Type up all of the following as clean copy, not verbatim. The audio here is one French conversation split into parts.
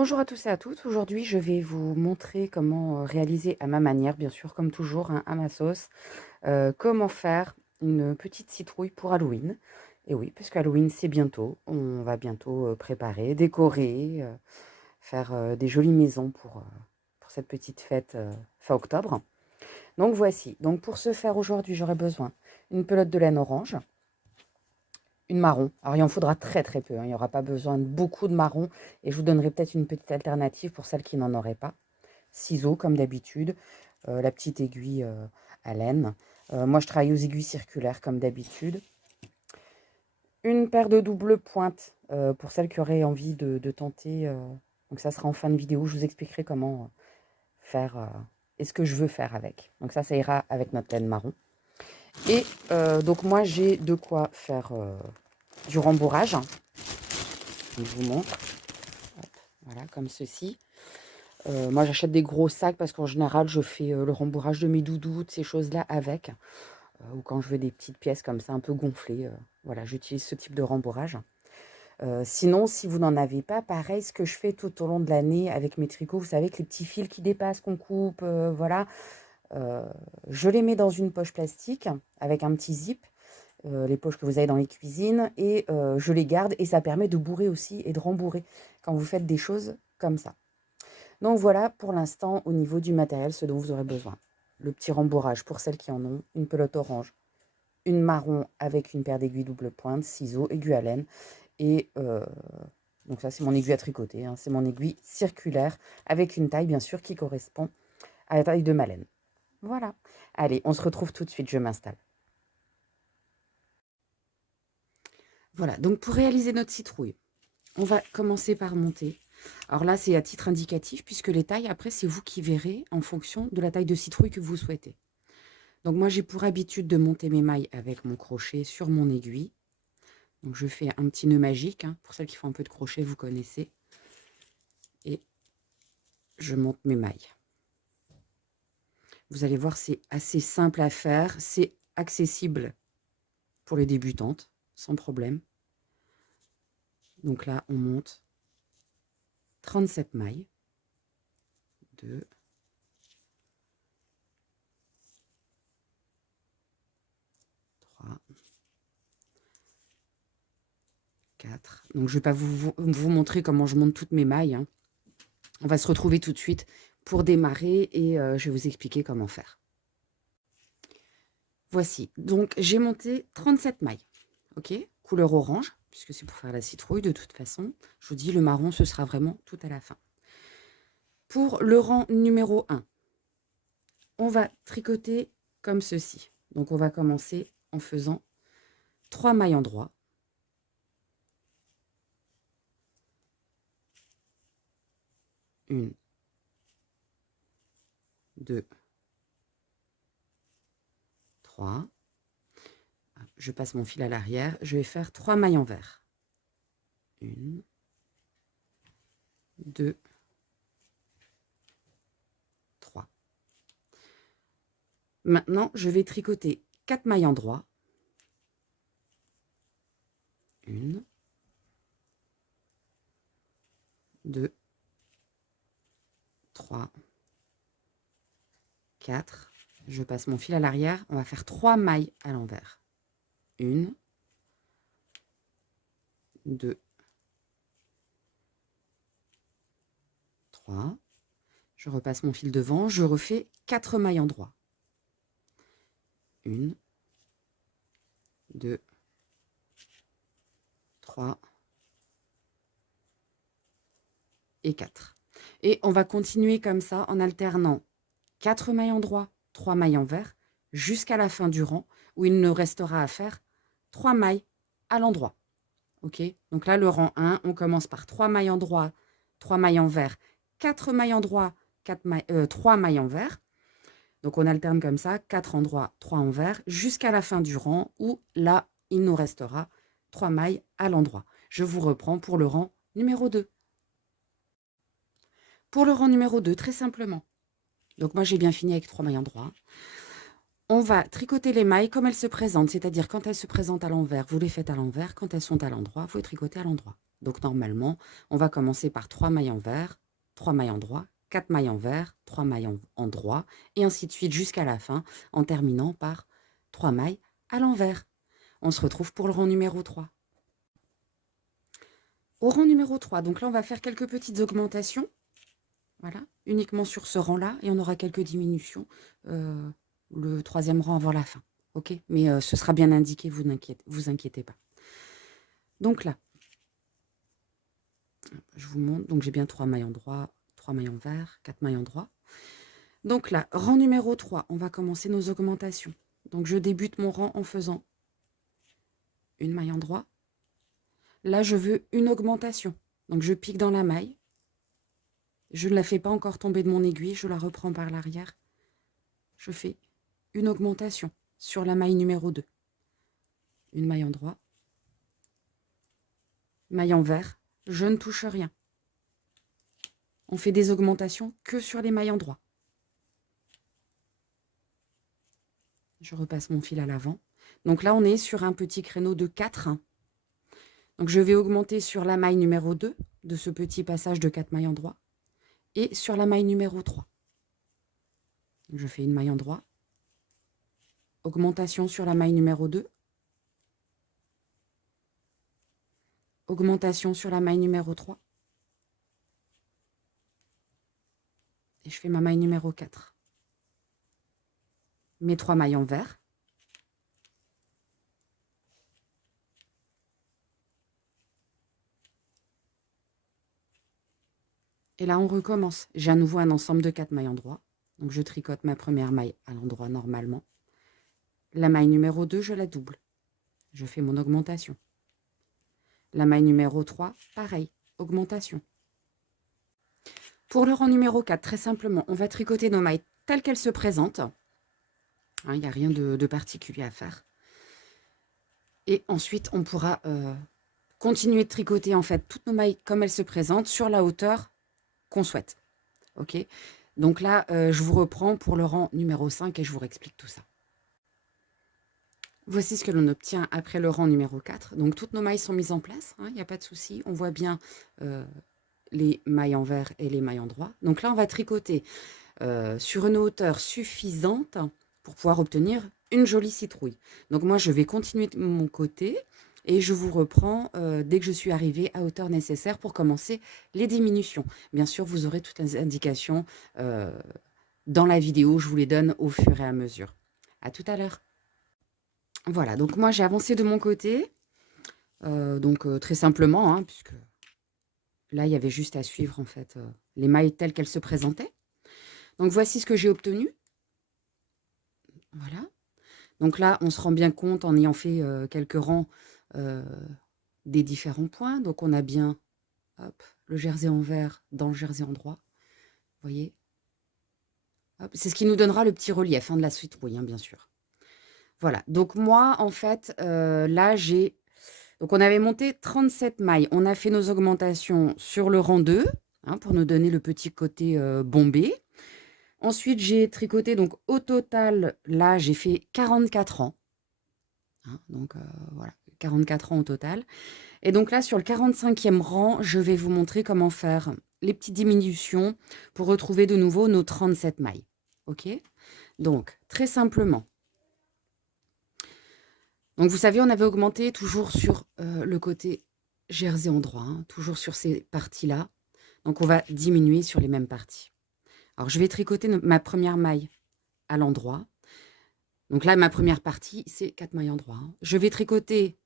Bonjour à tous et à toutes. Aujourd'hui, je vais vous montrer comment réaliser à ma manière, bien sûr, comme toujours, hein, à ma sauce, comment faire une petite citrouille pour Halloween. Et oui, puisque Halloween, c'est bientôt. On va bientôt préparer, décorer, faire des jolies maisons pour cette petite fête fin octobre. Donc voici. Donc pour ce faire aujourd'hui, j'aurai besoin d'une pelote de laine orange, une marron. Alors, il en faudra très très peu, hein. Il n'y aura pas besoin de beaucoup de marron. Et je vous donnerai peut-être une petite alternative pour celles qui n'en auraient pas. Ciseaux, comme d'habitude. La petite aiguille à laine. Moi, je travaille aux aiguilles circulaires, comme d'habitude. Une paire de double pointe pour celles qui auraient envie de tenter. Donc, ça sera en fin de vidéo. Je vous expliquerai comment faire et ce que je veux faire avec. Donc, ça ira avec notre laine marron. Et donc, moi, j'ai de quoi faire du rembourrage. Donc, je vous montre. Hop, voilà, comme ceci. Moi, j'achète des gros sacs parce qu'en général, je fais le rembourrage de mes doudous, de ces choses-là avec. Ou quand je veux des petites pièces comme ça, un peu gonflées. Voilà, j'utilise ce type de rembourrage. Sinon, si vous n'en avez pas, pareil, ce que je fais tout au long de l'année avec mes tricots, vous savez, que les petits fils qui dépassent, qu'on coupe, voilà. Je les mets dans une poche plastique avec un petit zip. Les poches que vous avez dans les cuisines. Et je les garde et ça permet de bourrer aussi et de rembourrer quand vous faites des choses comme ça. Donc voilà pour l'instant au niveau du matériel ce dont vous aurez besoin. Le petit rembourrage pour celles qui en ont, une pelote orange, une marron avec une paire d'aiguilles double pointe, ciseaux, aiguille à laine. Et donc ça c'est mon aiguille à tricoter, hein, c'est mon aiguille circulaire avec une taille bien sûr qui correspond à la taille de ma laine. Voilà. Allez, on se retrouve tout de suite, je m'installe. Voilà, donc pour réaliser notre citrouille, on va commencer par monter. Alors là, c'est à titre indicatif, puisque les tailles, après, c'est vous qui verrez en fonction de la taille de citrouille que vous souhaitez. Donc moi, j'ai pour habitude de monter mes mailles avec mon crochet sur mon aiguille. Donc je fais un petit nœud magique, hein, pour celles qui font un peu de crochet, vous connaissez. Et je monte mes mailles. Vous allez voir, c'est assez simple à faire. C'est accessible pour les débutantes, sans problème. Donc là, on monte 37 mailles. 2, 3, 4. Donc, je ne vais pas vous montrer comment je monte toutes mes mailles, hein. On va se retrouver tout de suite pour démarrer et je vais vous expliquer comment faire. Voici. Donc, j'ai monté 37 mailles. OK, couleur orange, puisque c'est pour faire la citrouille de toute façon. Je vous dis, le marron, ce sera vraiment tout à la fin. Pour le rang numéro 1, on va tricoter comme ceci. Donc, on va commencer en faisant 3 mailles en droit. 1, 2, 3. Je passe mon fil à l'arrière. Je vais faire 3 mailles envers. 1, 2, 3. Maintenant, je vais tricoter 4 mailles en droit. 1, 2, 3, 4. Je passe mon fil à l'arrière. On va faire 3 mailles à l'envers. 1, 2, 3. Je repasse mon fil devant. Je refais 4 mailles en droit. 1, 2, 3 et 4. Et on va continuer comme ça en alternant 4 mailles en droit, 3 mailles envers, jusqu'à la fin du rang, où il ne restera à faire 3 mailles à l'endroit. OK? Donc là, le rang 1, on commence par 3 mailles en droit, 3 mailles envers, 4 mailles en droit, 3 mailles envers. Donc on alterne comme ça, 4 en droit, 3 envers, jusqu'à la fin du rang, où là, il nous restera 3 mailles à l'endroit. Je vous reprends pour le rang numéro 2. Pour le rang numéro 2, très simplement. Donc moi, j'ai bien fini avec 3 mailles en droit. On va tricoter les mailles comme elles se présentent, c'est-à-dire quand elles se présentent à l'envers, vous les faites à l'envers. Quand elles sont à l'endroit, vous les tricotez à l'endroit. Donc normalement, on va commencer par 3 mailles envers, 3 mailles endroit, 4 mailles envers, 3 mailles endroit, et ainsi de suite jusqu'à la fin, en terminant par 3 mailles à l'envers. On se retrouve pour le rang numéro 3. Au rang numéro 3, donc là, on va faire quelques petites augmentations. Voilà, uniquement sur ce rang-là, et on aura quelques diminutions le troisième rang avant la fin. Ok, mais ce sera bien indiqué, vous inquiétez pas. Donc là, je vous montre, donc j'ai bien 3 mailles en droit, 3 mailles envers, 4 mailles en droit. Donc là, rang numéro 3, on va commencer nos augmentations. Donc je débute mon rang en faisant une maille en droit. Là, je veux une augmentation. Donc je pique dans la maille. Je ne la fais pas encore tomber de mon aiguille, je la reprends par l'arrière. Je fais une augmentation sur la maille numéro 2. Une maille en droit. Maille envers, je ne touche rien. On fait des augmentations que sur les mailles en droit. Je repasse mon fil à l'avant. Donc là, on est sur un petit créneau de 4. Donc je vais augmenter sur la maille numéro 2 de ce petit passage de 4 mailles en droit et sur la maille numéro 3. Je fais une maille en droit. Augmentation sur la maille numéro 2. Augmentation sur la maille numéro 3. Et je fais ma maille numéro 4. Mes 3 mailles envers. Et là, on recommence. J'ai à nouveau un ensemble de 4 mailles en droit. Donc, je tricote ma première maille à l'endroit normalement. La maille numéro 2, je la double. Je fais mon augmentation. La maille numéro 3, pareil, augmentation. Pour le rang numéro 4, très simplement, on va tricoter nos mailles telles qu'elles se présentent. Il n'y a rien de particulier à faire. Et ensuite, on pourra continuer de tricoter en fait toutes nos mailles comme elles se présentent sur la hauteur qu'on souhaite. Ok. Donc là, je vous reprends pour le rang numéro 5 et je vous réexplique tout ça. Voici ce que l'on obtient après le rang numéro 4. Donc toutes nos mailles sont mises en place, il n'y a pas de souci. On voit bien les mailles envers et les mailles en droit. Donc là, on va tricoter sur une hauteur suffisante pour pouvoir obtenir une jolie citrouille. Donc moi, je vais continuer de mon côté et je vous reprends dès que je suis arrivée à hauteur nécessaire pour commencer les diminutions. Bien sûr, vous aurez toutes les indications dans la vidéo. Je vous les donne au fur et à mesure. À tout à l'heure. Voilà, donc moi, j'ai avancé de mon côté. Très simplement, puisque là, il y avait juste à suivre en fait les mailles telles qu'elles se présentaient. Donc voici ce que j'ai obtenu. Voilà. Donc là, on se rend bien compte en ayant fait quelques rangs des différents points. Donc on a bien le jersey envers dans le jersey en droit. Vous voyez. C'est ce qui nous donnera le petit relief de la citrouille, bien sûr. Voilà. Donc moi, en fait, là, j'ai... Donc on avait monté 37 mailles. On a fait nos augmentations sur le rang 2 pour nous donner le petit côté bombé. Ensuite, j'ai tricoté, donc au total, là, j'ai fait 44 rangs. Donc voilà, 44 rangs au total. Et donc là, sur le 45e rang, je vais vous montrer comment faire les petites diminutions pour retrouver de nouveau nos 37 mailles. Ok? Donc, très simplement. Donc, vous savez, on avait augmenté toujours sur le côté jersey en droit, toujours sur ces parties-là. Donc, on va diminuer sur les mêmes parties. Alors, je vais tricoter ma première maille à l'endroit. Donc là, ma première partie, c'est 4 mailles en droit. Je vais tricoter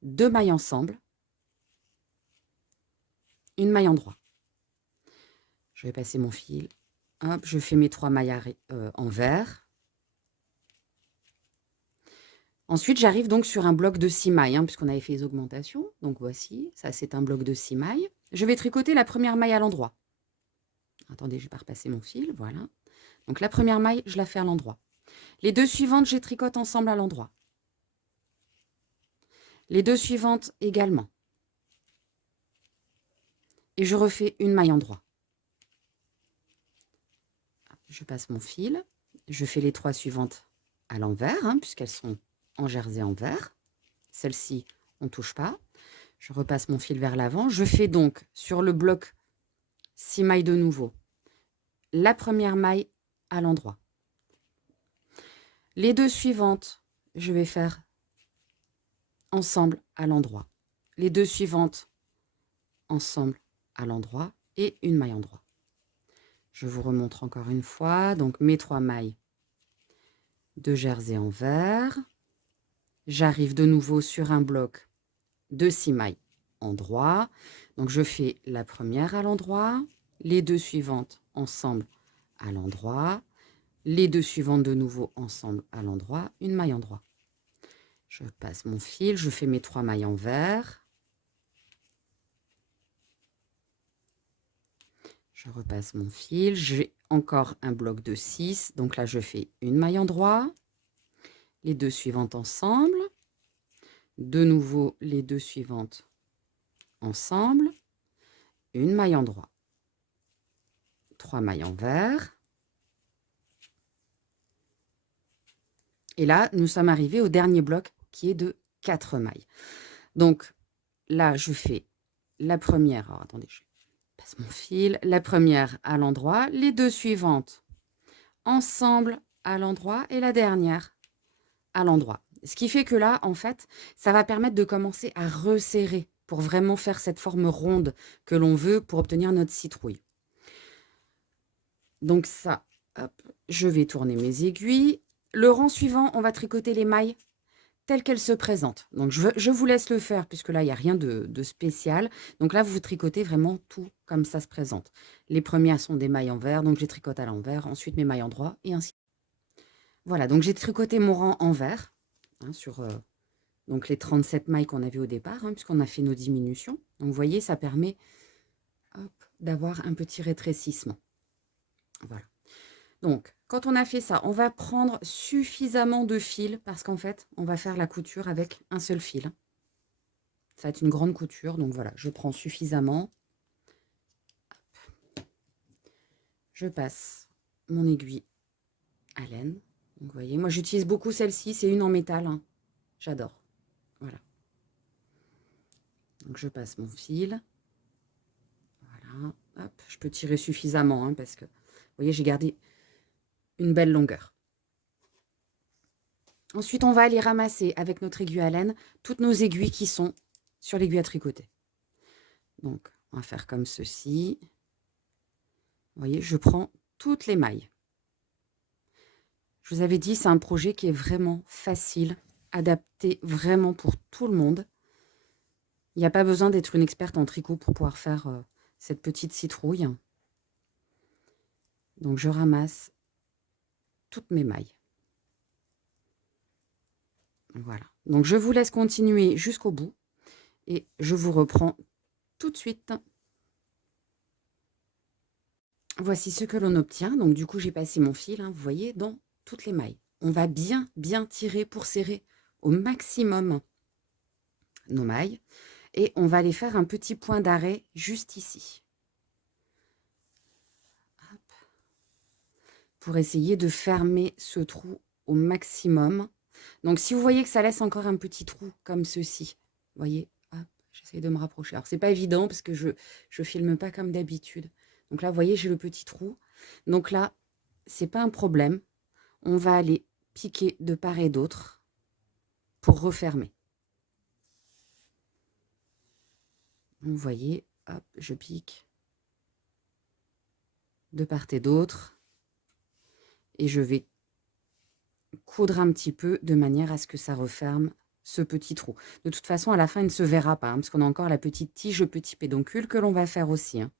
2 mailles ensemble, une maille en droit. Je vais passer mon fil. Hop, je fais mes 3 mailles envers. Ensuite, j'arrive donc sur un bloc de 6 mailles, puisqu'on avait fait les augmentations. Donc voici, ça c'est un bloc de 6 mailles. Je vais tricoter la première maille à l'endroit. Attendez, je vais pas repasser mon fil, voilà. Donc la première maille, je la fais à l'endroit. Les 2 suivantes, je les tricote ensemble à l'endroit. Les 2 suivantes également. Et je refais une maille en droit. Je passe mon fil. Je fais les 3 suivantes à l'envers, puisqu'elles sont en jersey envers. Celle-ci, on ne touche pas. Je repasse mon fil vers l'avant. Je fais donc sur le bloc 6 mailles de nouveau. La première maille à l'endroit. Les 2 suivantes, je vais faire ensemble à l'endroit. Les 2 suivantes, ensemble à l'endroit et une maille en droit. Je vous remontre encore une fois. Donc mes 3 mailles de jersey en vert. J'arrive de nouveau sur un bloc de 6 mailles en droit. Donc je fais la première à l'endroit, les 2 suivantes ensemble à l'endroit, les 2 suivantes de nouveau ensemble à l'endroit, une maille en droit. Je passe mon fil, je fais mes 3 mailles en vert. Je repasse mon fil, j'ai encore un bloc de 6, donc là je fais une maille en droit, les 2 suivantes ensemble, de nouveau les 2 suivantes ensemble, une maille en droit, 3 mailles en vert. Et là, nous sommes arrivés au dernier bloc qui est de 4 mailles. Donc là, je fais la première, alors attendez, je passe mon fil, la première à l'endroit, les 2 suivantes ensemble à l'endroit et la dernière à l'endroit. Ce qui fait que là, en fait, ça va permettre de commencer à resserrer pour vraiment faire cette forme ronde que l'on veut pour obtenir notre citrouille. Donc ça, hop, je vais tourner mes aiguilles. Le rang suivant, on va tricoter les mailles telles qu'elles se présentent. Donc je vous laisse le faire puisque là, il n'y a rien de spécial. Donc là, vous tricotez vraiment tout comme ça se présente. Les premières sont des mailles en vert, donc je les tricote à l'envers. Ensuite, mes mailles en droit et ainsi. Voilà, donc j'ai tricoté mon rang en vert hein, sur donc les 37 mailles qu'on avait au départ, hein, puisqu'on a fait nos diminutions. Donc vous voyez, ça permet d'avoir un petit rétrécissement. Voilà. Donc, quand on a fait ça, on va prendre suffisamment de fil parce qu'en fait, on va faire la couture avec un seul fil. Ça va être une grande couture, donc voilà, je prends suffisamment. Je passe mon aiguille à laine. Donc, vous voyez, moi j'utilise beaucoup celle-ci, c'est une en métal. Hein. J'adore. Voilà. Donc je passe mon fil. Voilà. Hop, je peux tirer suffisamment hein, parce que, vous voyez, j'ai gardé une belle longueur. Ensuite, on va aller ramasser avec notre aiguille à laine toutes nos aiguilles qui sont sur l'aiguille à tricoter. Donc, on va faire comme ceci. Vous voyez, je prends toutes les mailles. Je vous avais dit, c'est un projet qui est vraiment facile, adapté vraiment pour tout le monde. Il n'y a pas besoin d'être une experte en tricot pour pouvoir faire cette petite citrouille. Donc, je ramasse toutes mes mailles. Voilà. Donc, je vous laisse continuer jusqu'au bout et je vous reprends tout de suite. Voici ce que l'on obtient. Donc, du coup, j'ai passé mon fil, hein, vous voyez, dans toutes les mailles. On va bien tirer pour serrer au maximum nos mailles. Et on va aller faire un petit point d'arrêt juste ici. Hop. Pour essayer de fermer ce trou au maximum. Donc, si vous voyez que ça laisse encore un petit trou comme ceci, vous voyez, j'essaie de me rapprocher. Alors, c'est pas évident parce que je filme pas comme d'habitude. Donc là, vous voyez, j'ai le petit trou. Donc là, c'est pas un problème. On va aller piquer de part et d'autre pour refermer. Vous voyez, hop, je pique de part et d'autre. Et je vais coudre un petit peu de manière à ce que ça referme ce petit trou. De toute façon, à la fin, il ne se verra pas, hein, parce qu'on a encore la petite tige, petit pédoncule que l'on va faire aussi. Hein.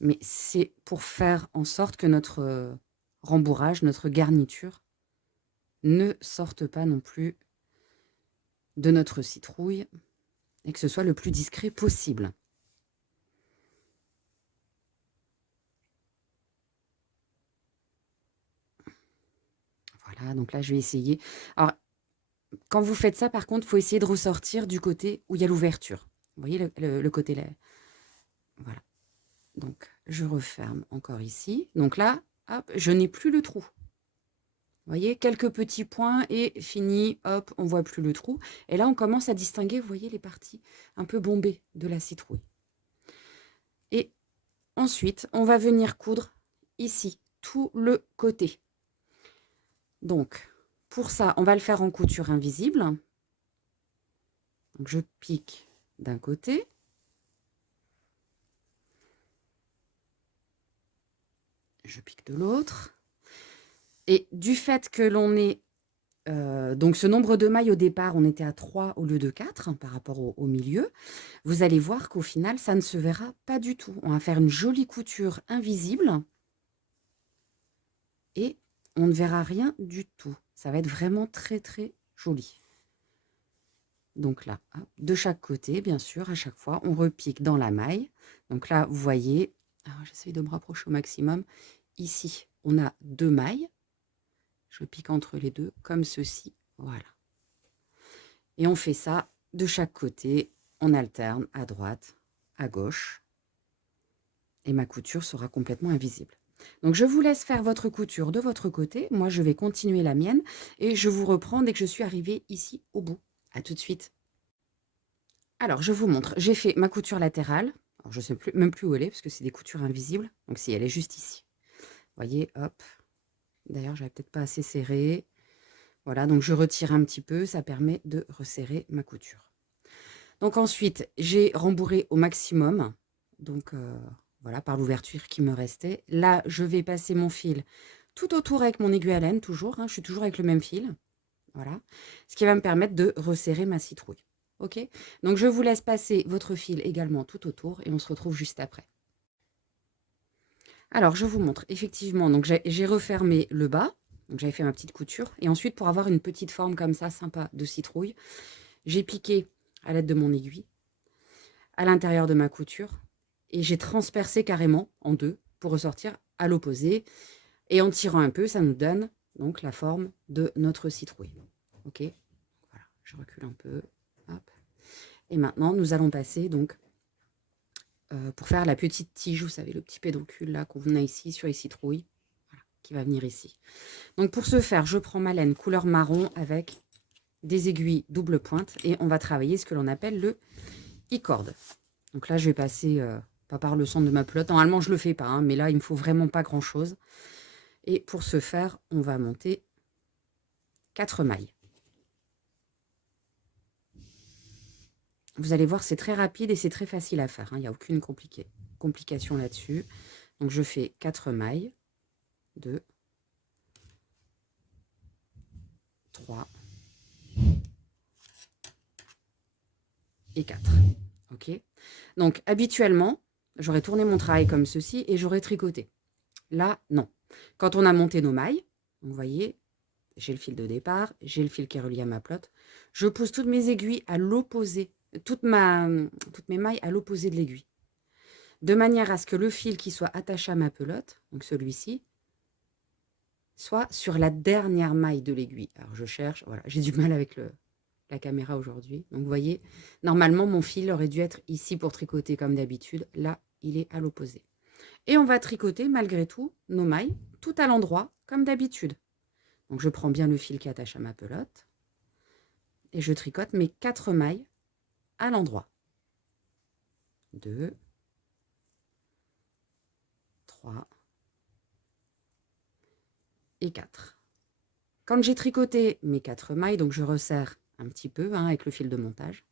Mais c'est pour faire en sorte que notre rembourrage, notre garniture, ne sorte pas non plus de notre citrouille et que ce soit le plus discret possible. Voilà, donc là, je vais essayer. Alors, quand vous faites ça, par contre, il faut essayer de ressortir du côté où il y a l'ouverture. Vous voyez le côté là. Voilà. Donc, je referme encore ici. Donc là, hop, je n'ai plus le trou. voyez, quelques petits points et fini, hop, on voit plus le trou. Et là, on commence à distinguer, vous voyez, les parties un peu bombées de la citrouille. Et ensuite, on va venir coudre ici, tout le côté. Donc, pour ça, on va le faire en couture invisible. Donc, je pique d'un côté. Je pique de l'autre. Et du fait que l'on est donc ce nombre de mailles au départ, on était à 3 au lieu de 4 hein, par rapport au milieu. Vous allez voir qu'au final, ça ne se verra pas du tout. On va faire une jolie couture invisible et on ne verra rien du tout. Ça va être vraiment très très joli. Donc là, hop, de chaque côté, bien sûr, à chaque fois, on repique dans la maille. Donc là, vous voyez, j'essaye de me rapprocher au maximum. Ici, on a 2 mailles. Je pique entre les deux, comme ceci. Voilà. Et on fait ça de chaque côté. On alterne à droite, à gauche. Et ma couture sera complètement invisible. Donc, je vous laisse faire votre couture de votre côté. Moi, je vais continuer la mienne. Et je vous reprends dès que je suis arrivée ici au bout. À tout de suite. Alors, je vous montre. J'ai fait ma couture latérale. Alors, je ne sais même plus où elle est, parce que c'est des coutures invisibles. Donc, si elle est juste ici. Vous voyez, hop. D'ailleurs, je n'avais peut-être pas assez serré. Voilà, donc je retire un petit peu. Ça permet de resserrer ma couture. Donc ensuite, j'ai rembourré au maximum. Donc, voilà, par l'ouverture qui me restait. Là, je vais passer mon fil tout autour avec mon aiguille à laine, toujours. Hein, je suis toujours avec le même fil. Voilà. Ce qui va me permettre de resserrer ma citrouille. OK? Donc, je vous laisse passer votre fil également tout autour et on se retrouve juste après. Alors, je vous montre. Effectivement, donc j'ai refermé le bas. Donc, j'avais fait ma petite couture. Et ensuite, pour avoir une petite forme comme ça, sympa, de citrouille, j'ai piqué à l'aide de mon aiguille à l'intérieur de ma couture. Et j'ai transpercé carrément en deux pour ressortir à l'opposé. Et en tirant un peu, ça nous donne donc la forme de notre citrouille. OK? Voilà, je recule un peu. Hop. Et maintenant, nous allons passer donc pour faire la petite tige, vous savez, le petit pédoncule là qu'on a ici sur les citrouilles, voilà, qui va venir ici. Donc pour ce faire, je prends ma laine couleur marron avec des aiguilles double pointe et on va travailler ce que l'on appelle le i-cord. Donc là, je vais passer pas par le centre de ma pelote. Normalement, je ne le fais pas, hein, mais là, il me faut vraiment pas grand-chose. Et pour ce faire, on va monter 4 mailles. Vous allez voir, c'est très rapide et c'est très facile à faire. Hein, il n'y a aucune complication là-dessus. Donc, je fais 4 mailles. 2, 3 et 4. OK? Donc, habituellement, j'aurais tourné mon travail comme ceci et j'aurais tricoté. Là, non. Quand on a monté nos mailles, vous voyez, j'ai le fil de départ, j'ai le fil qui est relié à ma pelote. Je pose toutes mes aiguilles à l'opposé, toutes mes mailles à l'opposé de l'aiguille. De manière à ce que le fil qui soit attaché à ma pelote, donc celui-ci, soit sur la dernière maille de l'aiguille. Alors je cherche, voilà, j'ai du mal avec la caméra aujourd'hui. Donc vous voyez, normalement mon fil aurait dû être ici pour tricoter comme d'habitude. Là, il est à l'opposé. Et on va tricoter malgré tout nos mailles, tout à l'endroit, comme d'habitude. Donc je prends bien le fil qui attache à ma pelote et je tricote mes 4 mailles à l'endroit. 2, 3 et 4. Quand j'ai tricoté mes 4 mailles, donc je resserre un petit peu hein, avec le fil de montage,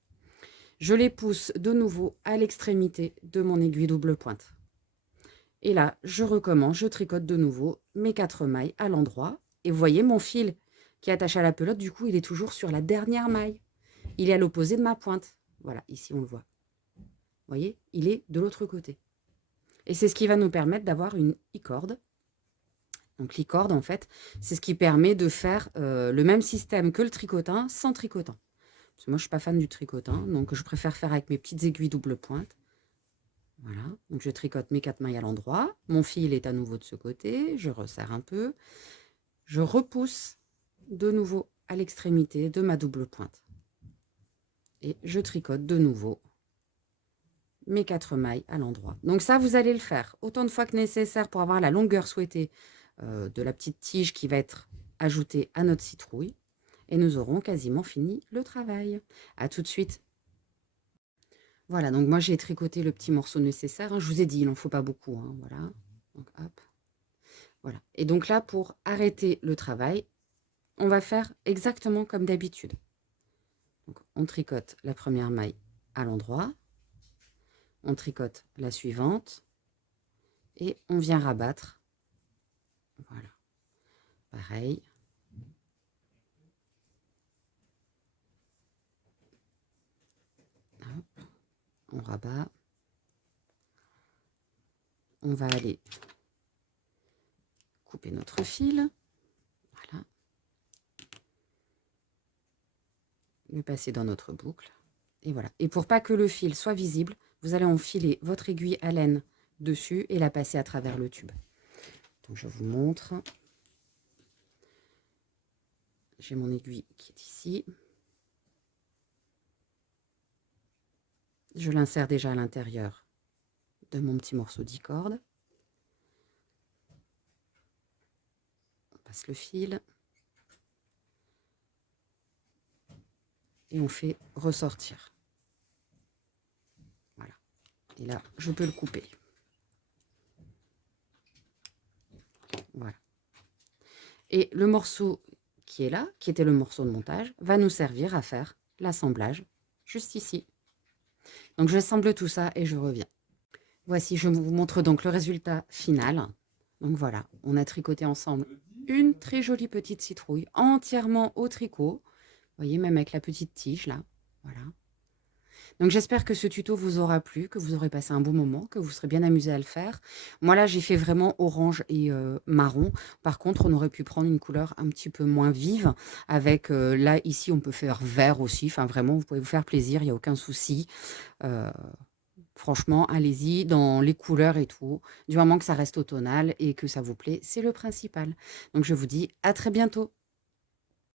je les pousse de nouveau à l'extrémité de mon aiguille double pointe. Et là, je recommence, je tricote de nouveau mes 4 mailles à l'endroit. Et vous voyez, mon fil qui est attaché à la pelote, du coup, il est toujours sur la dernière maille. Il est à l'opposé de ma pointe. Voilà, ici, on le voit. Vous voyez, il est de l'autre côté. Et c'est ce qui va nous permettre d'avoir une i-corde. Donc, l'i-corde, en fait, c'est ce qui permet de faire le même système que le tricotin sans tricotin. Parce que moi, je ne suis pas fan du tricotin, donc je préfère faire avec mes petites aiguilles double pointe. Voilà, donc je tricote mes 4 mailles à l'endroit. Mon fil est à nouveau de ce côté. Je resserre un peu. Je repousse de nouveau à l'extrémité de ma double pointe. Et je tricote de nouveau mes 4 mailles à l'endroit. Donc ça, vous allez le faire autant de fois que nécessaire pour avoir la longueur souhaitée de la petite tige qui va être ajouter à notre citrouille et nous aurons quasiment fini le travail. À tout de suite. Voilà, donc moi j'ai tricoté le petit morceau nécessaire, hein. Je vous ai dit, il n'en faut pas beaucoup, hein, voilà. Donc hop, voilà. Et donc là, pour arrêter le travail, on va faire exactement comme d'habitude. Donc on tricote la première maille à l'endroit, on tricote la suivante et on vient rabattre. Voilà, pareil. Hop, on rabat. On va aller couper notre fil. Voilà. Le passer dans notre boucle. Et voilà. Et pour pas que le fil soit visible, vous allez enfiler votre aiguille à laine dessus et la passer à travers le tube. Donc je vous montre. J'ai mon aiguille qui est ici. Je l'insère déjà à l'intérieur de mon petit morceau d'10 cordes. On passe le fil. Et on fait ressortir. Voilà. Et là, je peux le couper. Voilà. Et le morceau qui est là, qui était le morceau de montage, va nous servir à faire l'assemblage juste ici. Donc j'assemble tout ça et je reviens. Voici, je vous montre donc le résultat final. Donc voilà, on a tricoté ensemble une très jolie petite citrouille entièrement au tricot. Vous voyez, même avec la petite tige là. Voilà. Donc j'espère que ce tuto vous aura plu, que vous aurez passé un bon moment, que vous serez bien amusé à le faire. Moi là, j'ai fait vraiment orange et marron. Par contre, on aurait pu prendre une couleur un petit peu moins vive. Avec, là, ici, on peut faire vert aussi. Enfin, vraiment, vous pouvez vous faire plaisir, il n'y a aucun souci. Franchement, allez-y dans les couleurs et tout. Du moment que ça reste automnal et que ça vous plaît, c'est le principal. Donc je vous dis à très bientôt.